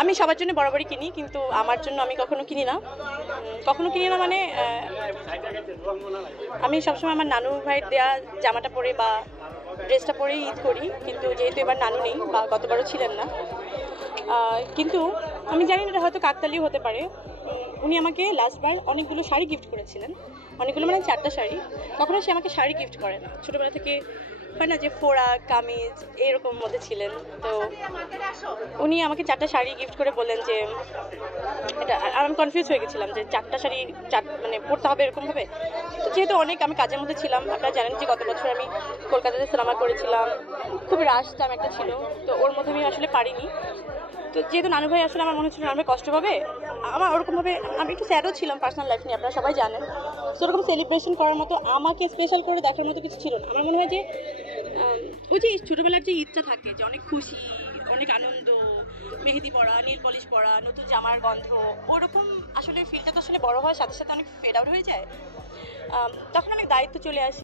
আমি সবার জন্য বরাবরই কিনি, কিন্তু আমার জন্য আমি কখনো কিনি না। মানে আমি সবসময় আমার নানু ভাইয়ের দেয়া জামাটা পরে বা ড্রেসটা পরেই ঈদ করি, কিন্তু যেহেতু এবার নানু নেই বা গতবারও ছিলেন না, কিন্তু আমি জানি না এটা হয়তো কাকতালিও হতে পারে। উনি আমাকে লাস্টবার অনেকগুলো শাড়ি গিফট করেছিলেন, অনেকগুলো মানে 4টা শাড়ি। কখনো সে আমাকে শাড়ি গিফট করেন, ছোটোবেলা থেকে হয় না যে ফোড়া কামিজ এরকম মধ্যে ছিলেন। তো উনি আমাকে 4টা শাড়ি গিফট করে বললেন যে এটা, আমি কনফিউজ হয়ে গেছিলাম যে 4টা শাড়ি মানে পরতে হবে এরকম ভাবে। তো যেহেতু অনেক আমি কাজের মধ্যে ছিলাম, আপনারা জানেন যে গত বছর আমি কলকাতাতে সিনেমা করেছিলাম, খুব রাশ টাইম একটা ছিল, তো ওর মধ্যে আমি আসলে পারিনি। তো যেহেতু নানু ভাই আসলে আমার মনে হচ্ছিল নানু ভাই কষ্ট পাবে, আমার ওরকমভাবে আমি একটু স্যাডও ছিলাম পার্সোনাল লাইফ নিয়ে, আপনারা সবাই জানেন। তো ওরকম সেলিব্রেশন করার মতো আমাকে স্পেশাল করে দেখার মতো কিছু ছিল না। আমার মনে হয় যে ওই যে ছোটোবেলার যে ঈদটা থাকে, যে অনেক খুশি, অনেক আনন্দ, মেহেদি পরা, নীল পলিশ পরা, নতুন জামার গন্ধ, ওরকম আসলে ফিলটা তো আসলে বড় হওয়ার সাথে সাথে অনেক ফেড আউট হয়ে যায়। তখন অনেক দায়িত্ব চলে আসে।